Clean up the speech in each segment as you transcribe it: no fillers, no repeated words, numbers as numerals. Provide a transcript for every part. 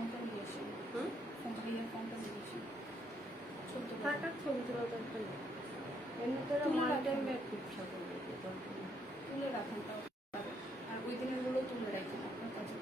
ফর্মটা নিয়ে এসে ফর্মটা নিয়ে এসে ছবি তোলা দরকার নেই, এমনিতে মাল্টাইম ব্যাগ পিকচার করবে তুলে রাখেন, তাও আর ওই দিনের গুলো তুলে রাখেন আপনার কাছে।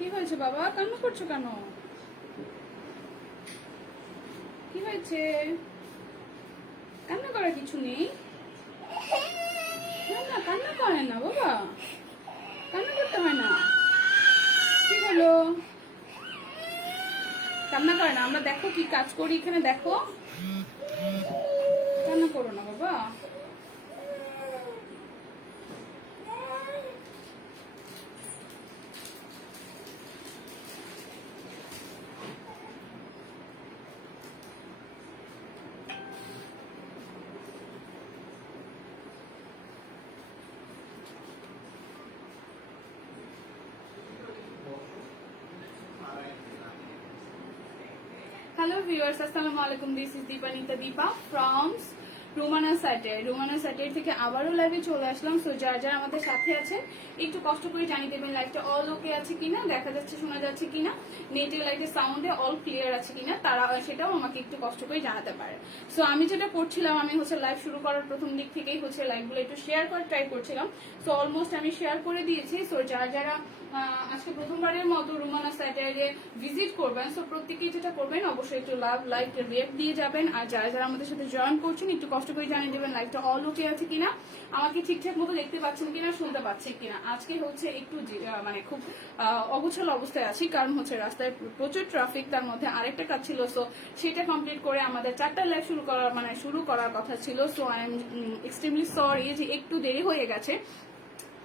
কি হয়েছে বাবা, কান্না করছো কেন? কি হয়েছে? কান্না করার কিছু নেই। না না, কান্না করে না বাবা, কান্না করতে হয় না। কি হলো? কান্না করে না, আমরা দেখো কি কাজ করি এখানে, দেখো। কান্না করো না বাবা। Hello viewers, assalamu alaikum. This is Deepanita Deepa from Romana সাইটের। রোমানা সাইটের থেকে আবারও লাইভে চলে আসলাম। সো যারা যারা আমাদের সাথে আছেন একটু কষ্ট করে জানিয়ে দেবেন লাইভটা অল ওকে আছে কিনা, দেখা যাচ্ছে শোনা যাচ্ছে কিনা, নেটের লাইটের সাউন্ডে অল ক্লিয়ার আছে কিনা, তারা সেটাও আমাকে একটু কষ্ট করে জানাতে পারে। সো আমি যেটা করছিলাম, আমি হচ্ছে লাইভ শুরু করার প্রথম দিক থেকেই হচ্ছে লাইভগুলো একটু শেয়ার করার ট্রাই করছিলাম। সো অলমোস্ট আমি শেয়ার করে দিয়েছি। সো যারা যারা আজকে প্রথমবারের মতো রোমানা সাইটে ভিজিট করবেন, সো প্রত্যেকেই যেটা করবেন অবশ্যই একটু লাইক রিয়েক্ট দিয়ে যাবেন। আর যারা যারা আমাদের সাথে জয়েন করছেন একটু কষ্ট করে জানিয়ে দেবেন লাইভটা অল ওকে আছে কিনা, আমাকে ঠিকঠাক মতো দেখতে পাচ্ছেন কিনা, শুনতে পাচ্ছেন কিনা। আজকে হচ্ছে একটু মানে খুব অগোছালো অবস্থায় আছি, কারণ হচ্ছে রাস্তায় প্রচুর ট্রাফিক, তার মধ্যে আরেকটা কাজ ছিল। সো সেটা কমপ্লিট করে আমাদের 4টা লাইভ শুরু করার কথা ছিল। So I am extremely sorry যে একটু দেরি হয়ে গেছে।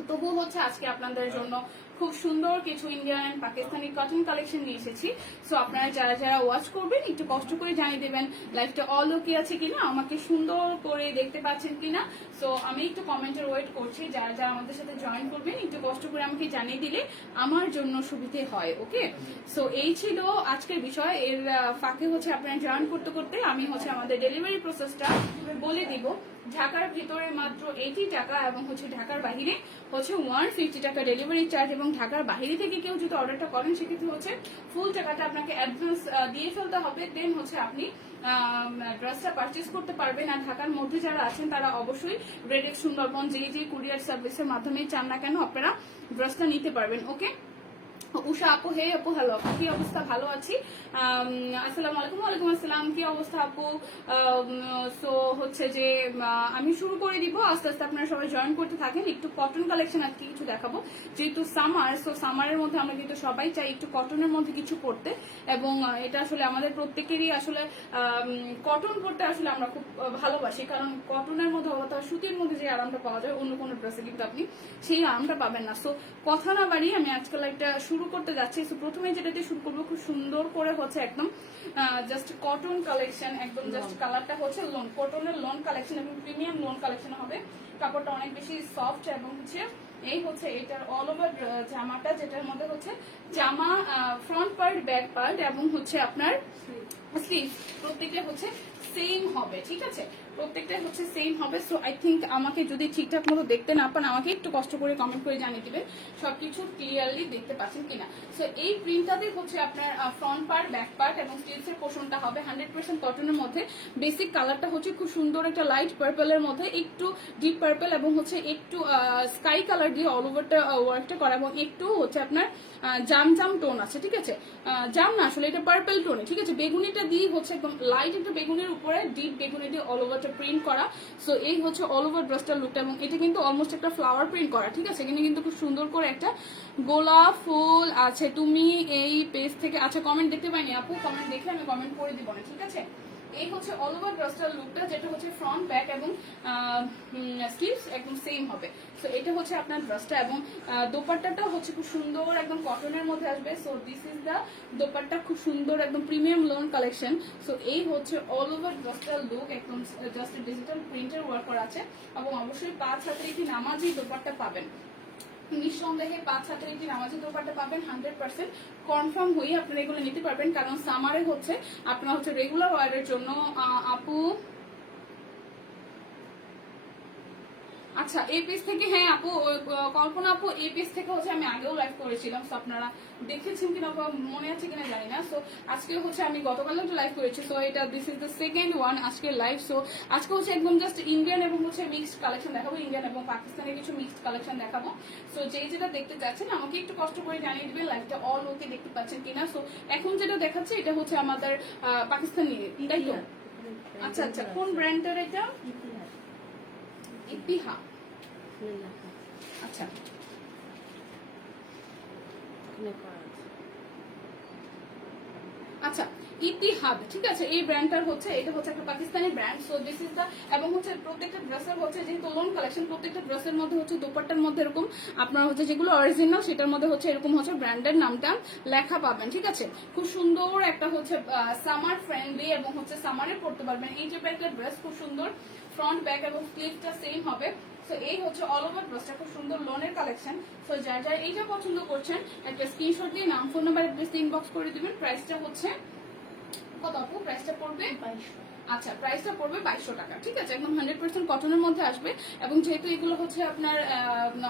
তবুও হচ্ছে আজকে আপনাদের জন্য খুব সুন্দর কিছু Indian and Pakistani cotton collection নিয়ে এসেছি। সো আপনারা যারা যারা ওয়াচ করবেন একটু কষ্ট করে জানিয়ে দেবেন লাইভটা অল ওকে আছে কিনা, আমাকে সুন্দর করে দেখতে পাচ্ছেন কিনা। সো আমি একটু কমেন্টের ওয়েট করছি। যারা যারা আমাদের সাথে জয়েন করবেন একটু কষ্ট করে আমাকে জানিয়ে দিলে আমার জন্য সুবিধে হয়। ওকে, সো এই ছিল আজকের বিষয়। এর ফাঁকে হচ্ছে আপনারা জয়েন করতে করতে আমি হচ্ছে আমাদের ডেলিভারি প্রসেসটা বলে দিব। ঢাকার ভিতরে মাত্র 80 টাকা এবং হচ্ছে ঢাকার বাহিরে হচ্ছে 150 টাকা ডেলিভারি চার্জ। এবং ঢাকার বাহিরে থেকে কেউ যদি অর্ডারটা করেন সেক্ষেত্রে হচ্ছে ফুল টাকাটা আপনাকে অ্যাডভান্স দিয়ে ফেলতে হবে, দেন হচ্ছে আপনি ড্রেসটা পারচেস করতে পারবেন। আর ঢাকার মধ্যে যারা আছেন তারা অবশ্যই রেডেক্স সুন্দরবন যে কুরিয়ার সার্ভিসের মাধ্যমে চান না কেন আপনারা ড্রেসটা নিতে পারবেন। ওকে, উষা আপু, হে আপু, হ্যালো আপু, কি অবস্থা? ভালো আছি, আসসালামু আলাইকুম। ওয়ালাইকুম আসসালাম, কি অবস্থা আপু? সো হচ্ছে যে আমি শুরু করে দিব, আস্তে আস্তে আপনারা সবাই জয়েন করতে থাকেন। একটু কটন কালেকশন আর কিছু দেখাবো, যেহেতু সামার। সো সামারের মধ্যে আমরা কিন্তু সবাই চাই একটু কটনের মধ্যে কিছু পড়তে, এবং এটা আসলে আমাদের প্রত্যেকেরই আসলে কটন পড়তে আসলে আমরা খুব ভালোবাসি, কারণ কটনের মধ্যে অথবা সুতির মধ্যে যে আরামটা পাওয়া যায় অন্য কোনো ড্রেসে কিন্তু আপনি সেই আরামটা পাবেন না। সো কথা না বাড়িয়ে আমি আজকাল একটা শুরু করতে যাচ্ছি। সো প্রথমে যেটাতে শুরু করবো খুব সুন্দর করে হচ্ছে একদম জাস্ট কটন কালেকশন, একদম জাস্ট কালারটা হচ্ছে লোন, কটনের লোন কালেকশন এবং প্রিমিয়াম লোন কালেকশন হবে। কাপড়টা অনেক বেশি সফট এবং হচ্ছে এই হচ্ছে এটার অল ওভার জামাটা, যেটার মধ্যে হচ্ছে জামা ফ্রন্ট পার্ট, ব্যাক পার্ট এবং হচ্ছে আপনার স্লিভ প্রত্যেকটা হচ্ছে সেম হবে। ঠিক আছে, প্রত্যেকটা হচ্ছে সেম হবে। সো আই থিঙ্ক আমাকে যদি ঠিকঠাক মতো দেখতে না পান আমাকে একটু কষ্ট করে কমেন্ট করে জানিয়ে দিবেন সবকিছু ক্লিয়ারলি দেখতে পাচ্ছেন কিনা। সো এই প্রিন্টটাতে হচ্ছে আপনার ফ্রন্ট পার্ট, ব্যাক পার্ট এবং স্লিভসের পোর্শনটা হবে 100% কটনের মধ্যে। বেসিক কালারটা হচ্ছে খুব সুন্দর একটা লাইট পার্পলের মধ্যে, একটু ডিপ পার্পল এবং হচ্ছে একটু স্কাই কালার দিয়ে অল ওভারটা ওয়ার্কটা করা, এবং একটু হচ্ছে আপনার জাম জাম টোন আছে। ঠিক আছে, জাম না আসলে এটা পার্পল টোনে। ঠিক আছে, বেগুনিটা দিয়ে হচ্ছে একদম লাইট একটা বেগুনের উপরে ডিপ বেগুনি দিয়ে অল ওভারটা প্রিন্ট করা। সো এই হচ্ছে অল ওভার ড্রেসটার লুকটা, এবং এটা কিন্তু অলমোস্ট একটা ফ্লাওয়ার প্রিন্ট করা। ঠিক আছে, এখানে কিন্তু খুব সুন্দর করে একটা গোলাপ ফুল আছে। তুমি এই পেজ থেকে, আচ্ছা কমেন্ট দেখতে পাইনি আপু, কমেন্ট দেখলে আমি কমেন্ট করে দিব না। ঠিক আছে, এই হচ্ছে অল ওভার ড্রেসটার লুকটা, যেটা হচ্ছে ফ্রন্ট ব্যাক এবং স্লিভস একদম সেম হবে। সো এটা হচ্ছে আপনার ড্রেসটা, এবং দোপাট্টাটা হচ্ছে খুব সুন্দর একদম কটনের মধ্যে আসবে। So this is the dupatta, খুব সুন্দর একদম প্রিমিয়াম লোন কালেকশন। সো এই হচ্ছে অল ওভার ড্রেসটার লুক, একদম জাস্ট ডিজিটাল প্রিন্টের ওয়ার্ক করা আছে, এবং অবশ্যই 5 হাতের একটি নামাজি দোপাট্টা পাবেন। নিঃসন্দেহে 5 হাতের একটি নামাজি দোপাট্টা পাবেন, 100% কনফার্ম হয়ে আপনারা এগুলো নিতে পারবেন। কারণ সামারে হচ্ছে আপনারা হচ্ছে রেগুলার ওয়ারের জন্য আপু, আচ্ছা এই পেজ থেকে, হ্যাঁ আপু কল্পনা আপু এই পেজ থেকে হচ্ছে আমি আগেও লাইভ করেছিলাম। সো আপনারা দেখেছেন কিনা বা মনে আছে কিনা জানি না। সো আজকে হচ্ছে আমি গতকাল একটা লাইভ করেছি। সো এটা this is the second one আজকের লাইভ। সো আজকে হচ্ছে একদম জাস্ট ইন্ডিয়ান এবং হচ্ছে মিক্সড কালেকশন দেখাবো, ইন্ডিয়ান এবং পাকিস্তানের কিছু মিক্সড কালেকশন দেখাবো। সো যেটা দেখতে চাচ্ছেন আমাকে একটু কষ্ট করে জানিয়ে দিবেন লাইভটা অল ওকে দেখতে পাচ্ছেন কিনা। সো এখন যেটা দেখাচ্ছে এটা হচ্ছে আমাদের পাকিস্তানি, তাই তো? আচ্ছা আচ্ছা, কোন ব্র্যান্ডের এটা? ইতিহাস। আচ্ছা আচ্ছা, ইতিহাদ, ঠিক আছে। এই ব্র্যান্ডটার হচ্ছে, এটা হচ্ছে একটা Pakistani brand. So this is the, এবং হচ্ছে প্রত্যেকটা ড্রেসের হচ্ছে যেহেতু লোন কালেকশন, প্রত্যেকটা ড্রেসের মধ্যে হচ্ছে দোপাট্টার মধ্যে এরকম আপনার হচ্ছে যেগুলো অরিজিনাল সেটার মধ্যে হচ্ছে এরকম হচ্ছে ব্র্যান্ডের নামটা লেখা পাবেন, ঠিক আছে। খুব সুন্দর একটা হচ্ছে সামার ফ্রেন্ডলি, এবং হচ্ছে সামারে পড়তে পারবেন এই টাইপের একটা ড্রেস, খুব সুন্দর ফ্রন্ট ব্যাক এবং স্লিভটা সেম হবে। সো এই হচ্ছে অল ওভার ড্রেসটা, খুব সুন্দর লোনের কালেকশন। সো যারা এইটা পছন্দ করছেন একটা স্ক্রিনশট দিয়ে নাম, ফোন নাম্বার, অ্যাড্রেস ইনবক্স করে দিবেন। প্রাইসটা হচ্ছে কত আপু? প্রাইসটা পড়বে 2200। আচ্ছা, প্রাইসটা পড়বে 2200 টাকা, ঠিক আছে। একদম 100% কটনের মধ্যে আসবে, এবং যেহেতু এগুলো হচ্ছে আপনার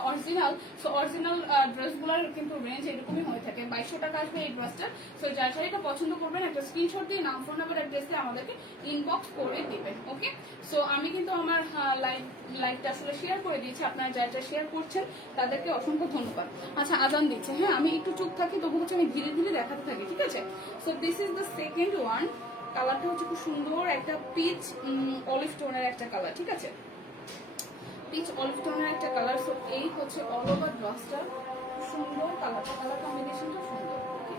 অরিজিনাল, সো অরিজিনাল ড্রেসগুলোর কিন্তু রেঞ্জ এরকমই হয়ে থাকে। 2200 টাকা আসবে এই ড্রেসটা। সো যারা এটা পছন্দ করবেন একটা স্ক্রিনশট দিয়ে নাম, ফোন নাম্বার, অ্যাড্রেস দিয়ে আমাদেরকে ইনবক্স করে দিবেন, ওকে। সো আমি কিন্তু আমার লাইভটা আসলে শেয়ার করে দিয়েছি, আপনারা যারা শেয়ার করছেন তাদেরকে অসংখ্য ধন্যবাদ। আচ্ছা আজান দিচ্ছে, হ্যাঁ আমি একটু চুপ থাকি, তবু হচ্ছে আমি ধীরে ধীরে দেখাতে থাকি, ঠিক আছে। So this is the second one. কালারটা হচ্ছে খুব সুন্দর একটা পিচ অলিভ টোনের একটা কালার, ঠিক আছে, পিচ অলিভ টোনের একটা কালার। সো এই হচ্ছে অল ওভার ড্রেসটা, সুন্দর কালারটা, কালার কম্বিনেশনটা সুন্দর, ওকে।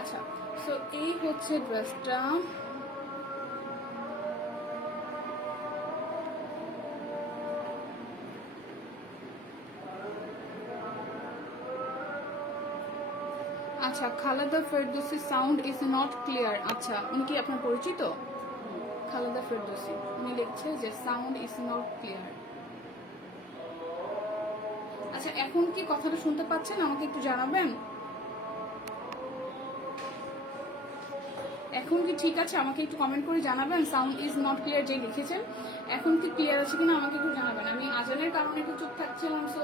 আচ্ছা, সো এই হচ্ছে ড্রেসটা। আচ্ছা, Khaleda Ferdousi, sound is not clear. আচ্ছা, উনি কি আপনার পরিচিত? খালেদা ফেরদৌসি, উনি লিখছে যে সাউন্ড ইজ নট ক্লিয়ার। আচ্ছা, এখন কি কথাটা শুনতে পাচ্ছেন? আমাকে একটু জানাবেন। এখন কি ঠিক আছে? আমাকে একটু কমেন্ট করে জানাবেন। সাউন্ড ইজ নট ক্লিয়ার যে লিখেছেন, এখন কি ক্লিয়ার আছে কিনা আমাকে একটু জানাবেন। আমি আজানের কারণে একটু চুপ থাকছিলাম। সো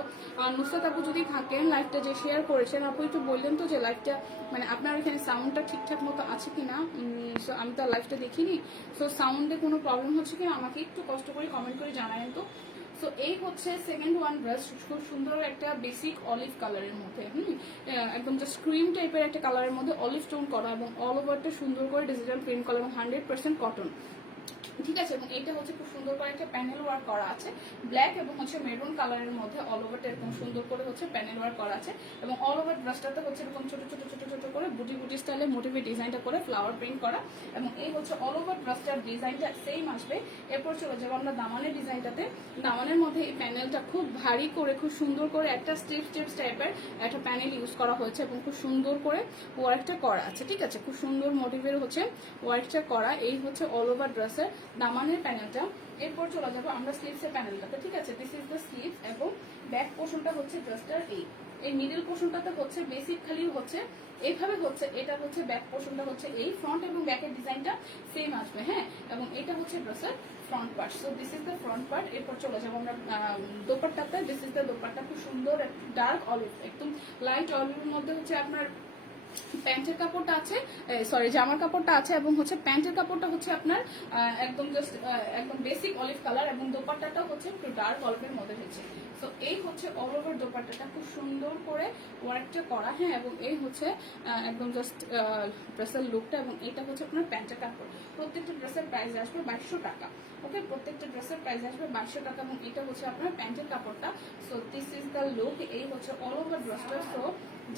নুসরাত আপু যদি থাকেন, লাইভটা যে শেয়ার করেছেন, আপু একটু বললেন তো যে লাইভটা মানে আপনার এখানে সাউন্ডটা ঠিকঠাক মতো আছে কিনা। সো আমি তো লাইভটা দেখিনি, সো সাউন্ডে কোনো প্রবলেম হচ্ছে কিনা আমাকে একটু কষ্ট করে কমেন্ট করে জানাবেন তো। সো এই হচ্ছে সেকেন্ড ওয়ান ড্রেস, খুব সুন্দর একটা বেসিক অলিভ কালারের মধ্যে, একদম জাস্ট ক্রিম টাইপের একটা কালারের মধ্যে অলিভ টোন করা এবং অল ওভারটা সুন্দর করে ডিজিটাল প্রিন্ট করা এবং 100% কটন, ঠিক আছে। এবং এটা হচ্ছে খুব সুন্দর করে একটা প্যানেল ওয়ার্ক করা আছে, ব্ল্যাক এবং হচ্ছে মেরুন কালারের মধ্যে অল ওভারটা এরকম সুন্দর করে হচ্ছে প্যানেল ওয়ার্ক করা আছে। এবং অল ওভার ড্রেসটাতে হচ্ছে এরকম ছোট ছোট ছোট ছোট করে বুটি বুটি স্টাইলে মোটিভে ডিজাইনটা করে ফ্লাওয়ার প্রিন্ট করা। এবং এই হচ্ছে অল ওভার ড্রেসটার ডিজাইনটা সেম আসবে। এরপর চলে যাবো আমরা দামানের ডিজাইনটাতে। দামানের মধ্যে এই প্যানেলটা খুব ভারী করে খুব সুন্দর করে একটা স্টেপস টাইপের একটা প্যানেল ইউজ করা হয়েছে এবং খুব সুন্দর করে ওয়ার্কটা করা আছে, ঠিক আছে। খুব সুন্দর মোটিভের হচ্ছে ওয়ার্কটা করা। এই হচ্ছে অল ওভার ড্রেসের দামানের প্যানেলটা। এরপর চলে যাবো আমরা স্লিভসের প্যানেলটাতে, ঠিক আছে। দিস ইজ দ্য স্লিভস এবং ব্যাক পোর্শনটা হচ্ছে ড্রেসটার এই মিডল পোর্শনটাতে হচ্ছে বেসিক খালি হচ্ছে এইভাবে হচ্ছে, এটা হচ্ছে ব্যাক পোর্শনটা হচ্ছে এই ফ্রন্ট এবং ব্যাকের ডিজাইনটা সেম আসবে, হ্যাঁ। এবং এটা হচ্ছে ড্রেসের front part. So this is the front part. এরপর চলে যাবো আমরা দোপাট্টাতে। দিস ইজ দ্য দোপাট্টা, খুব সুন্দর ডার্ক অলিভ, একদম লাইট অলিভের মধ্যে হচ্ছে আপনার প্যান্টের কাপড়টা আছে, সরি জামার কাপড়টা আছে এবং হচ্ছে প্যান্টের কাপড়টা হচ্ছে আপনার একদম জাস্ট একদম বেসিক অলিভ কালার এবং দোপাট্টাটা হচ্ছে একটু ডার্ক অলিভের মধ্যে হচ্ছে। সো এই হচ্ছে অল ওভার দোপাট্টাটা খুব সুন্দর করে ওয়ার্কটা করা, হ্যাঁ। এবং এই হচ্ছে একদম জাস্ট ড্রেসের লুকটা এবং এটা হচ্ছে আপনার প্যান্টের কাপড়। প্রত্যেকটা ড্রেসের প্রাইস আসবে 2200 টাকা, ওকে। প্রত্যেকটা ড্রেসের প্রাইস আসবে 2200 টাকা এবং এটা হচ্ছে আপনার প্যান্টের কাপড়টা। So this is the look, এই হচ্ছে অল ওভার ড্রেসটা। সো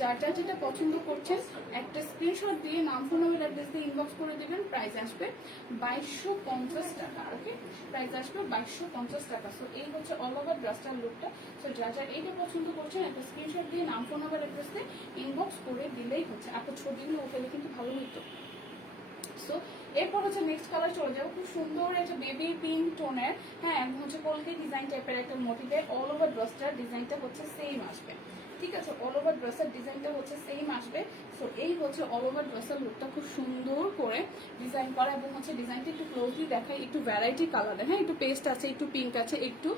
যার যার যেটা পছন্দ করছেন একটা স্ক্রিনশট দিয়ে নাম ফোন নাম্বার অ্যাড্রেস দিয়ে ইনবক্স করে দিবেন। প্রাইস আসবে 2250 টাকা, ওকে। প্রাইস আসবে 2250 টাকা। সো এই হচ্ছে অল ওভার ড্রেসটার লুকটা। সো যার যার এইটা পছন্দ করছেন একটা স্ক্রিনশট দিয়ে নাম ফোন নাম্বার অ্যাড্রেস দিয়ে ইনবক্স করে দিলেই হচ্ছে। আপনার ছবিগুলো ওখানে কিন্তু ভালো হতো। সো এরপর হচ্ছে নেক্সট কালার চলে যাবো, খুব সুন্দর একটা বেবি পিঙ্ক টোনের, হ্যাঁ। এবং হচ্ছে কলকে ডিজাইন টাইপের একটা মোটিভে অল ওভার ড্রেসটার ডিজাইনটা হচ্ছে সেম আসবে, ঠিক আছে। অল ওভার ড্রেসের ডিজাইনটা হচ্ছে সেম আসবে। সো এই হচ্ছে অল ওভার ড্রেসের লুকটা, খুব সুন্দর করে ডিজাইন করা এবং হচ্ছে ডিজাইনটা একটু ক্লোজলি দেখায়, একটু ভ্যারাইটি কালার, হ্যাঁ। একটু পেস্ট আছে, একটু পিঙ্ক আছে, একটু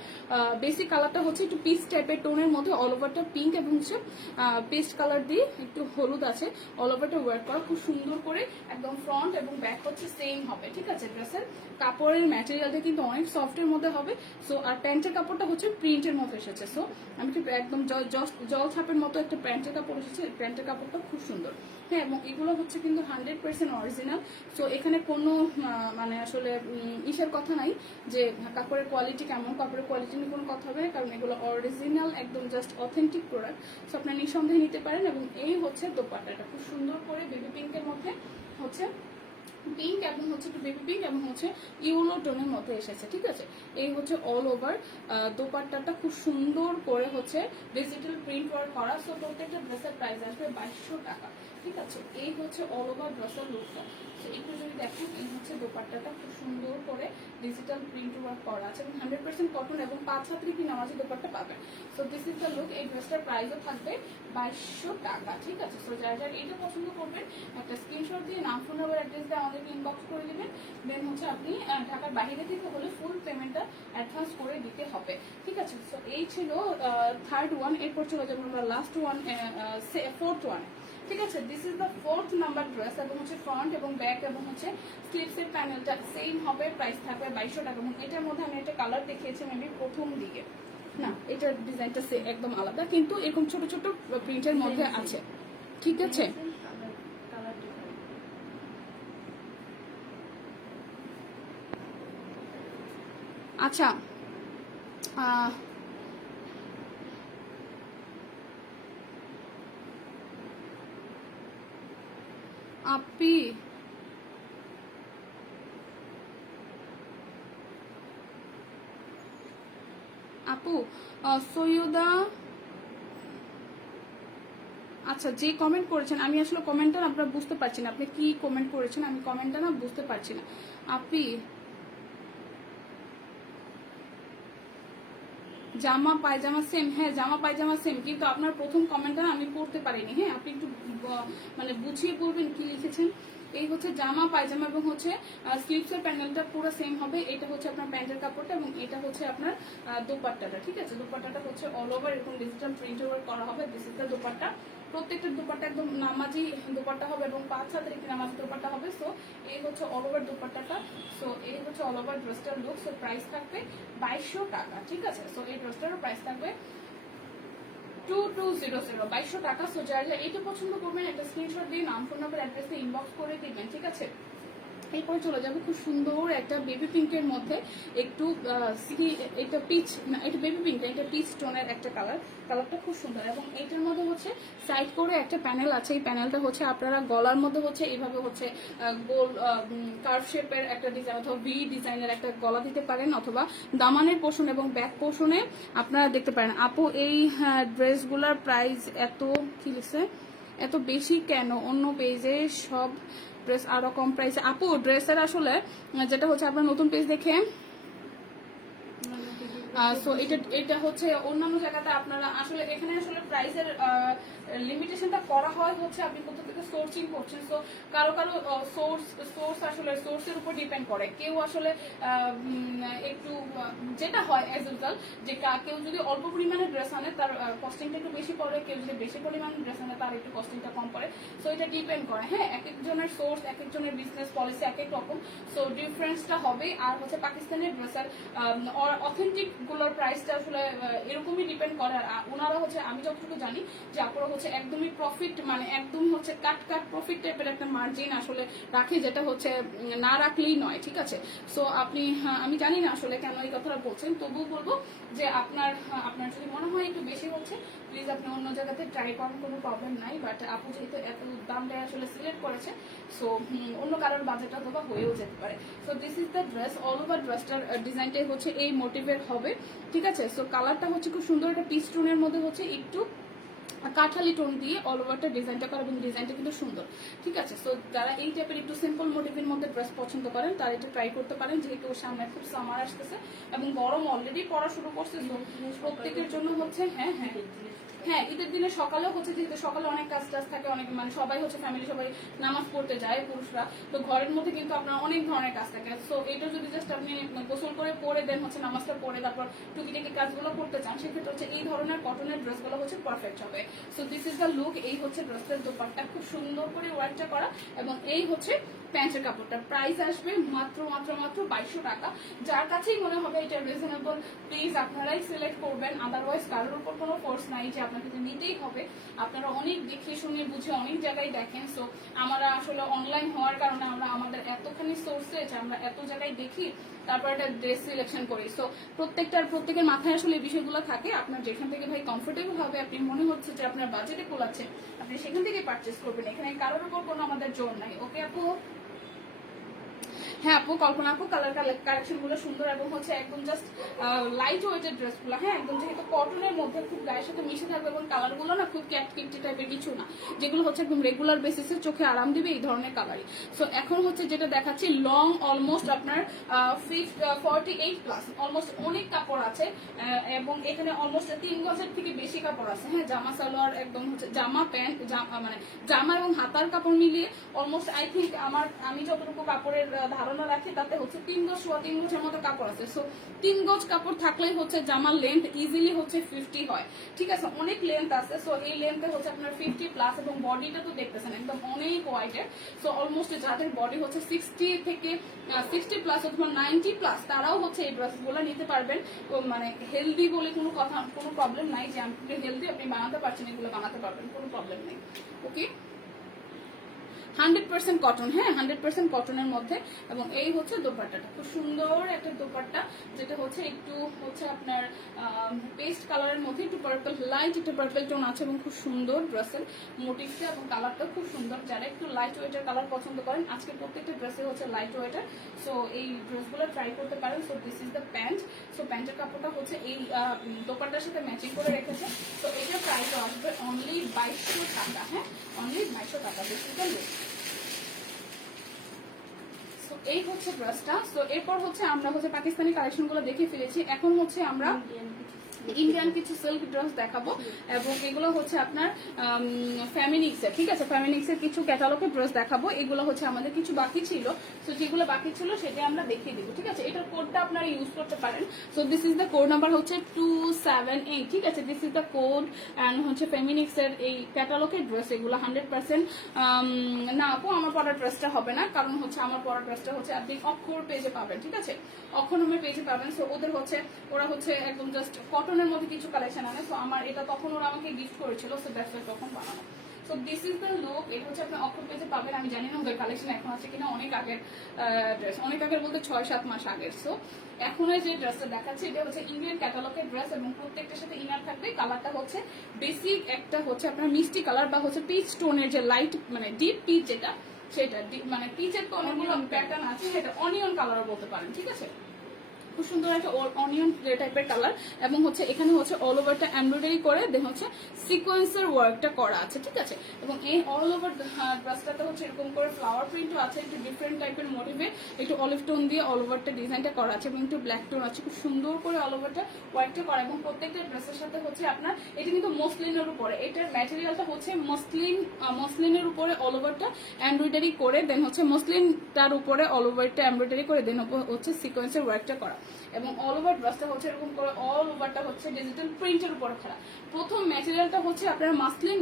বেসিক কালারটা হচ্ছে একটু পিচ টাইপের টোনের মধ্যে, অল ওভারটা পিঙ্ক এবং হচ্ছে পেস্ট কালার দিয়ে একটু হলুদ আছে। অল ওভারটা ওয়ার্ক করা খুব সুন্দর করে, একদম ফ্রন্ট এবং ব্যাক হচ্ছে সেম হবে, ঠিক আছে। ড্রেসের কাপড়ের ম্যাটেরিয়ালটা কিন্তু অনেক সফটের মধ্যে হবে। সো আর প্যান্টের কাপড়টা হচ্ছে প্রিন্টের মতো এসেছে। সো আমি কি একদম জল ছাপের মতো একটা প্যান্টের কাপড় এসেছে, প্যান্টের কাপড়টা খুব সুন্দর, হ্যাঁ। এবং এগুলো হচ্ছে কিন্তু 100% অরিজিনাল। সো এখানে কোনো মানে আসলে ইসের কথা নাই যে কাপড়ের কোয়ালিটি কেমন, কাপড়ের কোয়ালিটি নিয়ে কোনো কথা হবে না, কারণ এগুলো অরিজিনাল একদম জাস্ট অথেন্টিক প্রোডাক্ট। সো আপনার নিঃসন্দেহে নিতে পারেন। এবং এই হচ্ছে দোপাট্টাটা, খুব সুন্দর করে বেবি পিঙ্কের মধ্যে হচ্ছে পিঙ্ক এবং হচ্ছে একটু বেবি পিঙ্ক এবং হচ্ছে ইউলো টোনের মধ্যে এসেছে, ঠিক আছে। এই হচ্ছে অল ওভার দোপাট্টাটা, খুব সুন্দর করে হচ্ছে ডিজিটাল প্রিন্ট ওয়ার্ক করা। সো প্রত্যেকটা ড্রেসের প্রাইস আসবে 2200 টাকা, ঠিক আছে। এই হচ্ছে অল ওভার ড্রেসের লুকটা। সো একটু যদি দেখেন, এই হচ্ছে দোপাট্টাটা খুব সুন্দর করে ডিজিটাল প্রিন্ট ওয়ার্ক করা আছে এবং 100% কটন এবং 5 হাত কি নামাজি দোপাট্টা পাবেন। So this is the look. এই ড্রেসটার প্রাইসও থাকবে 2200 টাকা, ঠিক আছে। সো যার যার এইটা পছন্দ করবেন একটা স্ক্রিনশট দিয়ে নাম ফোন নাম্বার অ্যাড্রেস দিয়ে আমাদেরকে ইনবক্স করে দিবেন। দেন হচ্ছে আপনি ঢাকার বাইরে থেকে হলে ফুল পেমেন্টটা অ্যাডভান্স করে দিতে হবে, ঠিক আছে। সো এই ছিল থার্ড ওয়ান। এরপর চলে যাবো আমরা লাস্ট ওয়ান, ফোর্থ ওয়ান, ঠিক আছে। This is the fourth number dress এবং হচ্ছে ফ্রন্ট এবং ব্যাক এবং হচ্ছে স্লিভসের প্যানেলটা সেম হবে। প্রাইস থাকবে 2200 টাকা। এবং এটার মধ্যে আমি একটা কালার দেখিয়েছি মেবি প্রথম দিকে, না এটার ডিজাইনটা একদম আলাদা, কিন্তু এরকম ছোট ছোট প্রিন্টের মধ্যে আছে, ঠিক আছে। আচ্ছা, আপি আপু সৈয়দা, আচ্ছা যে কমেন্ট করেছেন আমি আসলে কমেন্টটা আপনারা বুঝতে পারছি না, আপনি কি কমেন্ট করেছেন আমি কমেন্টটা না বুঝতে পারছি না। আপনি জামা পায়জামা সেম, হ্যাঁ জামা পায়জামা সেম, কিন্তু আপনার প্রথম কমেন্টটা আমি পড়তে পারিনি, হ্যাঁ। আপনি একটু মানে বুঝিয়ে বলবেন কি লিখেছেন। এই হচ্ছে জামা পায়জামা এবং হচ্ছে স্লিভসের প্যানেলটা পুরো সেম হবে। এটা হচ্ছে আপনার প্যান্টের কাপড়টা এবং এটা হচ্ছে আপনার দোপাট্টাটা। ঠিক আছে, দোপাট্টাটা হচ্ছে অল ওভার এরকম ডিজিটাল প্রিন্ট ওভার করা হবে। This is the dupatta. প্রত্যেকটা দোপাট্টা একদম নামাজি দোপাট্টা হবে এবং 5 হাতের একটি নামাজি দোপাট্টা হবে। সো এই হচ্ছে অল ওভার দোপাট্টাটা। সো এই হচ্ছে অল ওভার ড্রেসটার লুক। সো প্রাইস থাকবে 2200 টাকা। ঠিক আছে, সো এই ড্রেসটারও প্রাইস থাকবে 2200 2200 টাকা। সো যারা এইটা পছন্দ করবেন একটা স্ক্রিনশট দিয়ে নাম ফোন নাম্বার অ্যাড্রেস দিয়ে ইনবক্স করে দিবেন। ঠিক আছে, এরপরে চলে যাবে খুব সুন্দর একটা বেবি পিঙ্কের মধ্যে একটু এটা পিচ না, এটা বেবি পিঙ্ক, এটা পিচ টোনের একটা কালারটা খুব সুন্দর এবং এইটার মধ্যে হচ্ছে সাইড করে একটা প্যানেল আছে। এই প্যানেলটা হচ্ছে আপনারা গলার মধ্যে হচ্ছে এইভাবে হচ্ছে গোল কার্ভ শেপের একটা ডিজাইন অথবা ভি ডিজাইনের একটা গলা দিতে পারেন, অথবা দামানের পোর্শন এবং ব্যাক পোর্শনে আপনারা দেখতে পারেন। আপু এই ড্রেসগুলোর প্রাইস এত কি লিখছে, এত বেশি কেন? অন্য পেজে সব ড্রেস আরো কম প্রাইসে। আপু ড্রেসের আসলে যেটা হচ্ছে আপনার নতুন পেজ দেখে সো এটা হচ্ছে অন্যান্য জায়গাতে আপনারা আসলে এখানে আসলে প্রাইসের লিমিটেশনটা করা হয় হচ্ছে আপনি কোথা থেকে সোর্সিং করছেন। সো কারো কারো সোর্স আসলে সোর্সের উপর ডিপেন্ড করে। কেউ আসলে একটু যেটা হয় অ্যাজ ইউজুয়াল যে কেউ যদি অল্প পরিমাণে ড্রেস আনে তার কস্টিংটা একটু বেশি পড়ে, কেউ যদি বেশি পরিমাণে ড্রেস আনে তার একটু কস্টিংটা কম পড়ে। সো এটা ডিপেন্ড করে, হ্যাঁ, এক একজনের সোর্স এক একজনের বিজনেস পলিসি এক এক রকম। সো ডিফারেন্সটা হবে। আর হচ্ছে পাকিস্তানের ড্রেসের অথেন্টিক গুলোর প্রাইসটা আসলে এরকমই ডিপেন্ড করে। আর ওনারা হচ্ছে আমি যতটুকু জানি যে আপনারা হচ্ছে একদমই প্রফিট মানে একদম হচ্ছে কাট প্রফিট টাইপের একটা মার্জিন আসলে রাখে, যেটা হচ্ছে না রাখলেই নয়। ঠিক আছে, সো আপনি আমি জানি না আসলে কেন এই কথাটা বলছেন, তবুও বলবো যে আপনার যদি মনে হয় একটু বেশি হচ্ছে প্লিজ আপনি অন্য জায়গাতে ট্রাই করেন, কোনো প্রবলেম নাই। বাট আপু যেহেতু এত দামটা আসলে সিলেক্ট করেছে সো অন্য কারোর বাজেট অথবা হয়েও যেতে পারে। So this is the dress, all over ড্রেসটার ডিজাইনটাই হচ্ছে এই মোটিভের হবে। ঠিক আছে, সো কালারটা হচ্ছে খুব সুন্দর একটা পিচ টোনের মধ্যে হচ্ছে একটু কাঠালি টোন দিয়ে অল ওভারটা ডিজাইনটা করা এবং ডিজাইনটা কিন্তু সুন্দর। ঠিক আছে, সো যারা এই টাইপের একটু সিম্পল মোটিভের মধ্যে ড্রেস পছন্দ করেন তারা এটা ট্রাই করতে পারেন, যেহেতু ওর সামনে খুব সামার আসতেছে এবং গরম অলরেডি পড়া শুরু করছে। সো প্রত্যেকের জন্য হচ্ছে হ্যাঁ ঈদের দিনে সকালেও হচ্ছে, যেহেতু সকালে অনেক কাজ টাজ থাকে, অনেক মানে সবাই হচ্ছে ফ্যামিলি সবাই নামাজ পড়তে যায় পুরুষরা, তো ঘরের মধ্যে কিন্তু আপনার অনেক ধরনের কাজ থাকে। সো এটা যদি জাস্ট আপনি গোসল করে পরে দেন হচ্ছে নামাজটা পরে তারপর টুকিটাকি কাজগুলো করতে চান, সেক্ষেত্রে হচ্ছে এই ধরনের কটনের ড্রেসগুলো হচ্ছে পারফেক্ট হবে। So this is the look. এই হচ্ছে ড্রেসের দোপাট্টা খুব সুন্দর করে ওয়ার্কটা করা এবং এই হচ্ছে প্যান্টের কাপড়টা। প্রাইস আসবে মাত্র 2200 টাকা। যার কাছেই মনে হবে এটা রিজনেবল প্লিজ আপনারাই সিলেক্ট করবেন, আদারওয়াইজ কারোর উপর কোনো ফোর্স নাই যে আপনাকে তো নিতেই হবে। আপনারা অনেক দেখে শুনে বুঝে অনেক জায়গায় দেখেন। সো আমরা আসলে অনলাইন হওয়ার কারণে আমরা আমাদের এতখানি সোর্সে যে আমরা এত জায়গায় দেখি তারপর একটা ড্রেস সিলেকশন করি। সো প্রত্যেকের মাথায় আসলে এই বিষয়গুলো থাকে। আপনার যেখান থেকে ভাই কমফোর্টেবল হবে, আপনি মনে হচ্ছে যে আপনার বাজেটে কোলাচ্ছে, আপনি সেখান থেকে পারচেস করবেন। এখানে কারোর উপর কোনো আমাদের জোর নাই। ওকে আপু? হ্যাঁ আপু, কল্পনা আপু কালার কালেকশন গুলো সুন্দর এবং হচ্ছে একদম জাস্ট লাইট ওয়েটের ড্রেস গুলো, হ্যাঁ একদম যেহেতু কটনের মধ্যে খুব গায়ের সাথে মিশে থাকবে এবং কালার গুলো না খুব ক্যাটকিটি টাইপের কিছু না, যেগুলো হচ্ছে একদম রেগুলার বেসিসে চোখে আরাম দিবে এই ধরনের কালারই। সো এখন হচ্ছে যেটা দেখাচ্ছি লং অলমোস্ট আপনার 48 প্লাস, অলমোস্ট অনেক কাপড় আছে এবং এখানে অলমোস্ট 3 গজের থেকে বেশি কাপড় আছে। হ্যাঁ, জামা সালোয়ার একদম হচ্ছে জামা প্যান্ট মানে জামা এবং হাতার কাপড় মিলিয়ে অলমোস্ট আই থিঙ্ক আমি যতটুকু কাপড়ের ধারণা রাখি তাতে হচ্ছে 3 গজ সোয়া 3 গজের মতো কাপড় আছে। সো 3 গজ কাপড় থাকলেই হচ্ছে জামার লেন্থ ইজিলি হচ্ছে 50 হয়। ঠিক আছে, অনেক লেন্থ আছে। সো এই লেন্থে হচ্ছে আপনার 50 প্লাস এবং বডিটা তো দেখতেছেন একদম অনেক ওয়াইডের। সো অলমোস্ট যাদের বডি হচ্ছে 60 প্লাস অথবা 90 প্লাস তারাও হচ্ছে এই ড্রেসগুলো নিতে পারবেন। মানে হেলদি বলে কোনো প্রবলেম নাই যে আপনি হেলদি আপনি বানাতে পারছেন, এগুলো বানাতে পারবেন, কোনো প্রবলেম নেই। ওকে, 100% কটন, হ্যাঁ 100% কটনের মধ্যে এবং এই হচ্ছে দোপাট্টাটা খুব সুন্দর একটা দোপাট্টা, যেটা হচ্ছে একটু হচ্ছে আপনার পেস্ট কালারের মধ্যে একটু পার্পল, লাইট একটু পার্পল টোন আছে এবং খুব সুন্দর ড্রেসের মোটিভটা এবং কালারটা খুব সুন্দর। যারা একটু লাইট ওয়েটের কালার পছন্দ করেন, আজকে প্রত্যেকটা ড্রেসে হচ্ছে লাইট ওয়েটের, সো এই ড্রেসগুলো ট্রাই করতে পারেন। So this is the pant. So প্যান্টের কাপড়টা হচ্ছে এই দোপাট্টার সাথে ম্যাচিং করে রেখেছে। তো এটা প্রাইস আসবে অনলি 2200 টাকা। হ্যাঁ, অনলি 2200 টাকা। This is the look. এই হচ্ছে ড্রেসটা। সো এরপর হচ্ছে আমরা হচ্ছে পাকিস্তানি কালেকশন গুলো দেখে ফেলেছি, এখন হচ্ছে আমরা ইন্ডিয়ান কিছু সিল্ক ড্রেস দেখাবো এবং এগুলো হচ্ছে আপনার ফ্যামিনিক্সের, ঠিক আছে, ফ্যামিনিক্সের কিছু ক্যাটালগের ড্রেস দেখাবো। এগুলো হচ্ছে আমাদের কিছু বাকি ছিল, তো যেগুলো বাকি ছিল সেটা আমরা দেখিয়ে দিব, ঠিক আছে। এটার কোডটা আপনারা ইউজ করতে পারেন। So this is the code number হচ্ছে 278, ঠিক আছে, this is the code. And হচ্ছে ফেমিনিক্সের এই ক্যাটালগের ড্রেস এগুলো 100% না আপু আমার পরার ড্রেসটা হবে না, কারণ হচ্ছে আমার পরার ড্রেসটা হচ্ছে আপনি অক্ষর পেজে পাবেন, ঠিক আছে, অক্ষর নামের পেজে পাবেন। সো ওদের হচ্ছে ওরা হচ্ছে একদম জাস্ট কটনের মধ্যে কিছু কালেকশন আনে। সো আমার এটা তখন ওরা আমাকে গিফট করেছিল, সো দ্যাটস ওয়াই তখন বানানো। So this is the look. এটা হচ্ছে আপনি অক্ষর পেজে পাবেন। আমি জানি না ওদের কালেকশন এখন আছে কিনা, অনেক আগের ড্রেস, অনেক আগের বলতে 6-7 মাস আগের। সো এখন যে ড্রেসটা দেখাচ্ছে এটা হচ্ছে ইন্ডিয়ান ক্যাটালগের ড্রেস এবং প্রত্যেকটার সাথে ইনার থাকবে। কালারটা হচ্ছে বেসিক একটা হচ্ছে আপনার মিষ্টি কালার বা হচ্ছে পিচ টোনের যে লাইট মানে ডিপ পিচ যেটা, সেটা মানে পিচের তো অনেকগুলো প্যাটার্ন আছে, সেটা অনিয়ন কালার বলতে পারেন, ঠিক আছে। খুব সুন্দর একটা অনিয়ন টাইপের কালার এবং হচ্ছে এখানে হচ্ছে অল ওভারটা এমব্রয়ডারি করে দেন হচ্ছে সিকোয়েন্সের ওয়ার্কটা করা আছে, ঠিক আছে। এবং এই অল ওভার ড্রেসটাতে হচ্ছে এরকম করে ফ্লাওয়ার প্রিন্টও আছে, একটু ডিফারেন্ট টাইপের মোটিভে, একটু অলিভ টোন দিয়ে অল ওভারটা ডিজাইনটা করা আছে এবং একটু ব্ল্যাক টোন আছে। খুব সুন্দর করে অল ওভারটা ওয়ার্কটা করা এবং প্রত্যেকটা ড্রেসের সাথে হচ্ছে আপনার এটা কিন্তু মসলিনের উপরে, এটার ম্যাটেরিয়ালটা হচ্ছে মসলিনের উপরে অল ওভারটা এমব্রয়ডারি করে দেন হচ্ছে মসলিনটার উপরে অল ওভারটা এমব্রয়ডারি করে দেন হচ্ছে সিকোয়েন্সের ওয়ার্কটা করা এবং অল ওভার ড্রেসটা হচ্ছে এরকম করে অল ওভারটা হচ্ছে ডিজিটাল প্রিন্টের উপর করা। প্রথম ম্যাটেরিয়ালটা হচ্ছে আপনার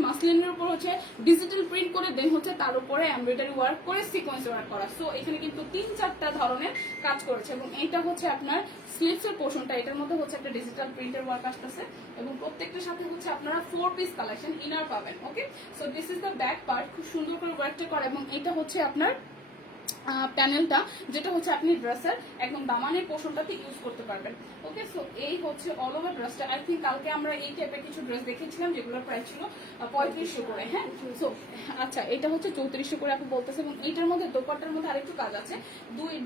মাসলিনের উপর হচ্ছে ডিজিটাল প্রিন্ট করে দেন হচ্ছে তার উপরে এমব্রয়ডারি ওয়ার্ক করে সিকোয়েন্স ওয়ার্ক করা। সো এখানে কিন্তু 3-4টা ধরনের কাজ করেছে এবং এইটা হচ্ছে আপনার স্লিভসের পোর্শনটা, এটার মধ্যে হচ্ছে একটা ডিজিটাল প্রিন্টের ওয়ার্ক আসতেছে এবং প্রত্যেকটার সাথে হচ্ছে আপনারা 4 পিস কালেকশন ইনার পাবেন। Okay, so this is the back part, খুব সুন্দর করে ওয়ার্কটা করা এবং এটা হচ্ছে আপনার প্যানেলটা, যেটা হচ্ছে আপনি ড্রেসের একদম দামানের পোর্শনটাতে ইউজ করতে পারবেন। ওকে, সো এই হচ্ছে অল ওভার ড্রেসটা। আই থিঙ্ক কালকে আমরা এই টাইপের কিছু ড্রেস দেখেছিলাম যেগুলোর প্রাইস ছিল 3500 করে। হ্যাঁ, সো আচ্ছা এটা হচ্ছে 3400 করে আপনি বলতেছে এবং এইটার মধ্যে দোপাট্টার মধ্যে আরেকটু কাজ আছে,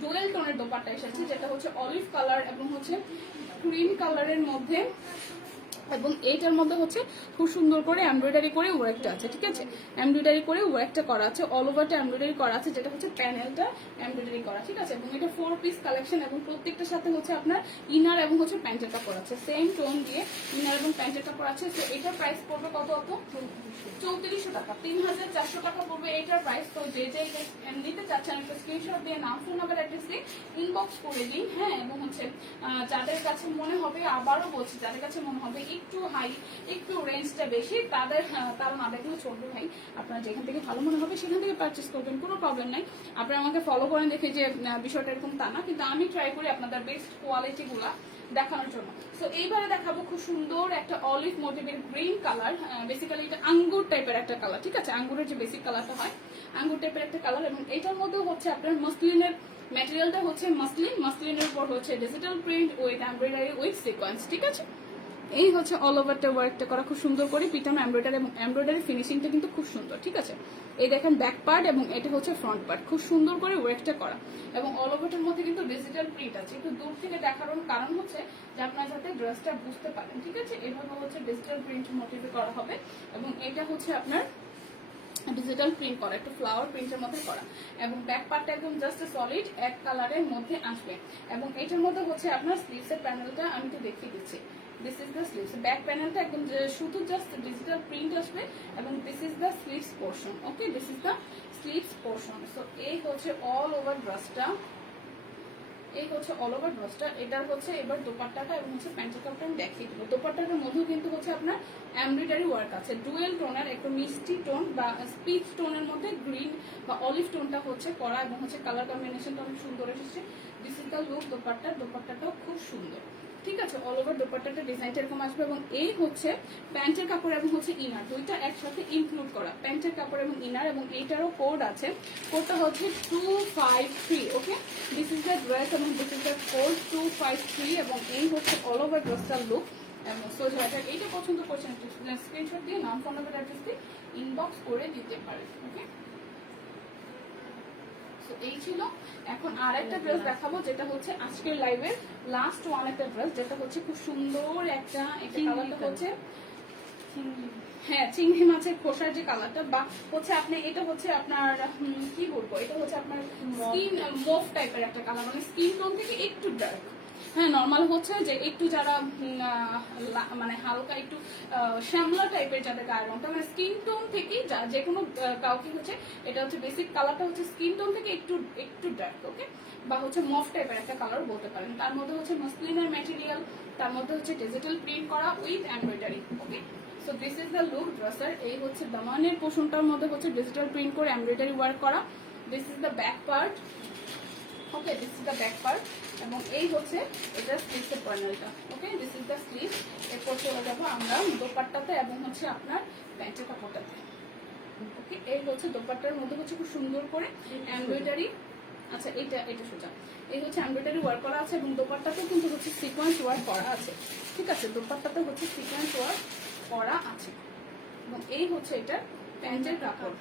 ডুয়েল টোনের দোপাট্টা এসেছে, যেটা হচ্ছে অলিভ কালার এবং হচ্ছে ক্রিম কালারের মধ্যে এবং এইটার মধ্যে হচ্ছে খুব সুন্দর করে এমব্রয়ডারি করে ওয়ার্কটা আছে, ঠিক আছে, এমব্রয়ডারি করে ওয়ার্কটা করা আছে, অল ওভারটা এমব্রয়ডারি করা আছে, যেটা হচ্ছে প্যানেলটা এমব্রয়ডারি করা, ঠিক আছে। এবং এটা 4 পিস কালেকশন এবং প্রত্যেকটার সাথে হচ্ছে আপনার ইনার এবং হচ্ছে প্যান্টের কাপড় আছে, সেম টোন দিয়ে ইনার এবং প্যান্টের কাপড় আছে। তো এটার প্রাইস পড়বে কত? 3400 টাকা, 3400 টাকা পড়বে এটার প্রাইস। তো যে নিতে চাচ্ছেন একটা স্ক্রিনশট দিয়ে নাম, ফোন নাম্বার, অ্যাড্রেস দিয়ে ইনবক্স করে দিন। হ্যাঁ, এবং হচ্ছে যাদের কাছে মনে হবে, আবারও বলছি, যাদের কাছে মনে হবে একটু হাই, একটু রেঞ্জটা বেশি, তারা না দেখলে চলবে ভাই, আপনারা যেখান থেকে ভালো মনে হবে সেখান থেকে পারচেস করবেন, কোনো প্রবলেম নাই। আপনারা আমাকে ফলো করেন দেখে যে বিষয়টা এরকম তা না, কিন্তু আমি ট্রাই করি আপনাদের বেস্ট কোয়ালিটি গুলা দেখানোর জন্য। সো এইবারে দেখাবো খুব সুন্দর একটা অলিভ মোটিভের গ্রিন কালার, বেসিক্যালি এটা আঙ্গুর টাইপের একটা কালার, ঠিক আছে, আঙ্গুরের যে বেসিক কালারটা হয় আঙ্গুর টাইপের একটা কালার এবং এটার মধ্যেও হচ্ছে আপনার মসলিনের ম্যাটেরিয়ালটা হচ্ছে মসলিনের উপর হচ্ছে digital print with embroidery with sequence, ঠিক আছে। এই হচ্ছে অল ওভারটা ওয়ার্কটা করা খুব সুন্দর করে, পিটানো এমব্রয়ডারি এবং এমব্রয়ডারি ফিনিশিংটা কিন্তু খুব সুন্দর, ঠিক আছে। এই দেখেন ব্যাক পার্ট এবং এটা হচ্ছে ফ্রন্ট পার্ট, খুব সুন্দর করে ওয়ার্কটা করা এবং অল ওভারটার মধ্যে কিন্তু ডিজিটাল প্রিন্ট আছে। একটু দূর থেকে দেখানোর কারণ হচ্ছে যে আপনার যাতে ড্রেসটা বুঝতে পারেন, ঠিক আছে। এভাবে হচ্ছে ডিজিটাল প্রিন্ট মোটিভে করা হবে এবং এটা হচ্ছে আপনার ডিজিটাল প্রিন্ট করা, একটু ফ্লাওয়ার প্রিন্টের মধ্যে করা এবং ব্যাক পার্টটা একদম জাস্ট সলিড এক কালারের মধ্যে আসবে এবং এটার মধ্যে হচ্ছে আপনার স্লিভসের প্যানেলটা আমি একটু দেখিয়ে দিচ্ছি। This is the sleeves, back প্যানেলটা একদম শুধু জাস্ট ডিজিটাল প্রিন্ট আসবে এবং this is the sleeves portion. Okay, this is the sleeves portion. So এই হচ্ছে অল ওভার ড্রেসটা, এই হচ্ছে অল ওভার ড্রেসটা। এটার হচ্ছে এবার দোপাট্টাটা এবং হচ্ছে প্যান্টের কাপড়টা আমি দেখিয়ে দেবো। দোপাট্টাটার মধ্যেও কিন্তু হচ্ছে আপনার এমব্রয়ডারি ওয়ার্ক আছে, ডুয়েল টোনের একটু মিষ্টি টোন বা স্পিচ টোনের মধ্যে গ্রিন বা অলিভ টোনটা হচ্ছে করা এবং হচ্ছে কালার কম্বিনেশনটা অনেক সুন্দর এসেছে। দিস ইজ দ্য লুক দোপাট্টাটাও খুব সুন্দর, ঠিক আছে। অল ওভার দোপাট্টাটা ডিজাইনটা এরকম আসবে এবং এই হচ্ছে প্যান্টের কাপড় এবং হচ্ছে ইনার, দুইটা একসাথে ইনক্লুড করা, প্যান্টের কাপড় এবং ইনার এবং এইটারও কোড আছে, কোডটা হচ্ছে 253। ওকে, দিস ইজ দ্য ড্রেস এবং দিস ইজ দ্য কোড 253 এবং এই হচ্ছে অল ওভার ড্রেসটার লুক। এবং সো যারা এইটা পছন্দ করছেন স্ক্রিনশট দিয়ে নাম, ফোন নাম্বার, অ্যাড্রেস দিয়ে ইনবক্স করে দিতে পারেন। ওকে, এই ছিল। এখন আর একটা ড্রেস দেখাবো যেটা হচ্ছে আজকের লাইভের লাস্ট ওয়ান একটা ড্রেস, যেটা হচ্ছে খুব সুন্দর একটা, এটা কালারটা হচ্ছে হ্যাঁ চিংড়ি মাছের খোসার যে কালারটা বা হচ্ছে আপনি এটা হচ্ছে আপনার কি বলবো, এটা হচ্ছে আপনার স্কিন মুভ টাইপের একটা কালার, মানে স্কিন টোন থেকে একটু ডার্ক, হ্যাঁ নর্মাল হচ্ছে যে একটু যারা মানে হালকা একটু শ্যামলা টাইপের যাদের গায়ের রংটা মানে স্কিন টোন থেকে যে কোনো কাউকে হচ্ছে এটা হচ্ছে বেসিক কালারটা হচ্ছে স্কিন টোন থেকে একটু একটু ডার্ক, ওকে, বা হচ্ছে মফ টাইপের একটা কালার বলতে পারেন। তার মধ্যে হচ্ছে মসলিনের ম্যাটেরিয়াল, তার মধ্যে হচ্ছে ডিজিটাল প্রিন্ট করা with embroidery, okay. So this is the look dresser. এই হচ্ছে দামানের পোর্শনটার মধ্যে হচ্ছে ডিজিটাল প্রিন্ট করে এমব্রয়ডারি ওয়ার্ক করা। This is the back part, okay, this is the back part. এবং এই হচ্ছে এটা স্লিভসের প্যানেলটা, ওকে, দিস ইজ দ্য স্লিভ। এরপর চলে যাবো আমরা দোপাট্টাতে এবং হচ্ছে আপনার প্যান্টের কাপড়টাতে, ওকে। এই হচ্ছে দোপাট্টার মধ্যে হচ্ছে খুব সুন্দর করে এমব্রয়ডারি, আচ্ছা এটা এটা সোজা, এই হচ্ছে এমব্রয়ডারি ওয়ার্ক করা আছে এবং দোপাট্টাতেও কিন্তু হচ্ছে সিকোয়েন্স ওয়ার্ক করা আছে, ঠিক আছে, দোপাট্টাতে হচ্ছে সিকোয়েন্স ওয়ার্ক করা আছে। এবং এই হচ্ছে এটা প্যান্টের কাপড়,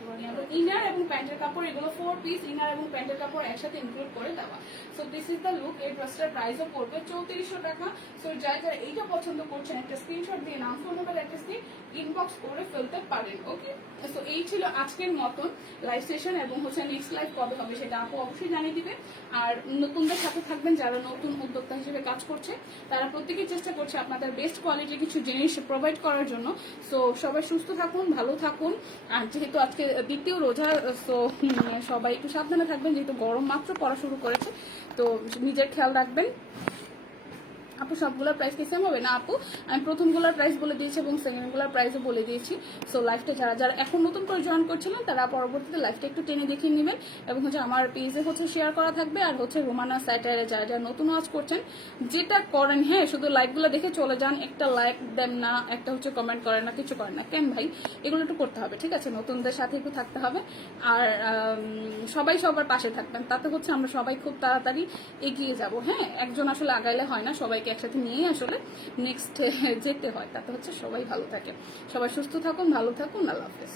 ইনার এবং প্যান্টের কাপড়, এগুলো 4 পিস ইনার এবং প্যান্টের কাপড় একসাথে ইনক্লুড করে দেওয়া। So this is the look. এই ড্রেসটার প্রাইসও পড়বে 3400 টাকা। সো যারা এইটা পছন্দ করছেন একটা স্ক্রিনশট দিয়ে নাম ফোন নাম্বার অ্যাড্রেস দিয়ে ইনবক্স করে ফেলতে পারেন, ওকে। সো এই ছিল আজকের মতন লাইভ সেশন এবং হচ্ছে নেক্সট লাইভ কবে হবে সেটা আপু অবশ্যই জানিয়ে দিবে। আর নতুনদের সাথে থাকবেন, যারা নতুন উদ্যোক্তা হিসেবে কাজ করছে তারা প্রত্যেকেই চেষ্টা করছে আপনাদের বেস্ট কোয়ালিটির কিছু জিনিস প্রোভাইড করার জন্য। সো সবাই সুস্থ থাকুন, ভালো থাকুন। আর যেহেতু আজকে দ্বিতীয় রোজা, তো সবাই একটু সাবধানে থাকবেন, যেহেতু গরম মাত্র পড়া শুরু করেছে, তো নিজের খেয়াল রাখবেন। আপু সবগুলোর প্রাইস কি সেম হবে না? আপু আমি প্রথমগুলোর প্রাইস বলে দিয়েছি এবং সেকেন্ডগুলোর প্রাইসও বলে দিয়েছি। সো লাইফটা যারা যারা এখন নতুন করে জয়েন করছিলেন তারা পরবর্তীতে লাইফটা একটু টেনে দেখিয়ে নেবেন এবং হচ্ছে আমার পেজে হচ্ছে শেয়ার করা থাকবে। আর হচ্ছে রোমানা স্যাটারে যারা যারা নতুন ওয়াচ করছেন যেটা করেন, হ্যাঁ শুধু লাইকগুলো দেখে চলে যান, একটা লাইক দেন না, একটা হচ্ছে কমেন্ট করেন না, কিছু করেন না, কেন ভাই? এগুলো একটু করতে হবে, ঠিক আছে, নতুনদের সাথে একটু থাকতে হবে। আর সবাই সবার পাশে থাকবেন, তাতে হচ্ছে আমরা সবাই খুব তাড়াতাড়ি এগিয়ে যাব। হ্যাঁ একজন আসলে আগাইলে হয় না, সবাইকে একসাথে নিয়ে আসলে নেক্সট যেতে হয়, তাতে হচ্ছে সবাই ভালো থাকে। সবাই সুস্থ থাকুন, ভালো থাকুন, আল্লাহ হাফেজ।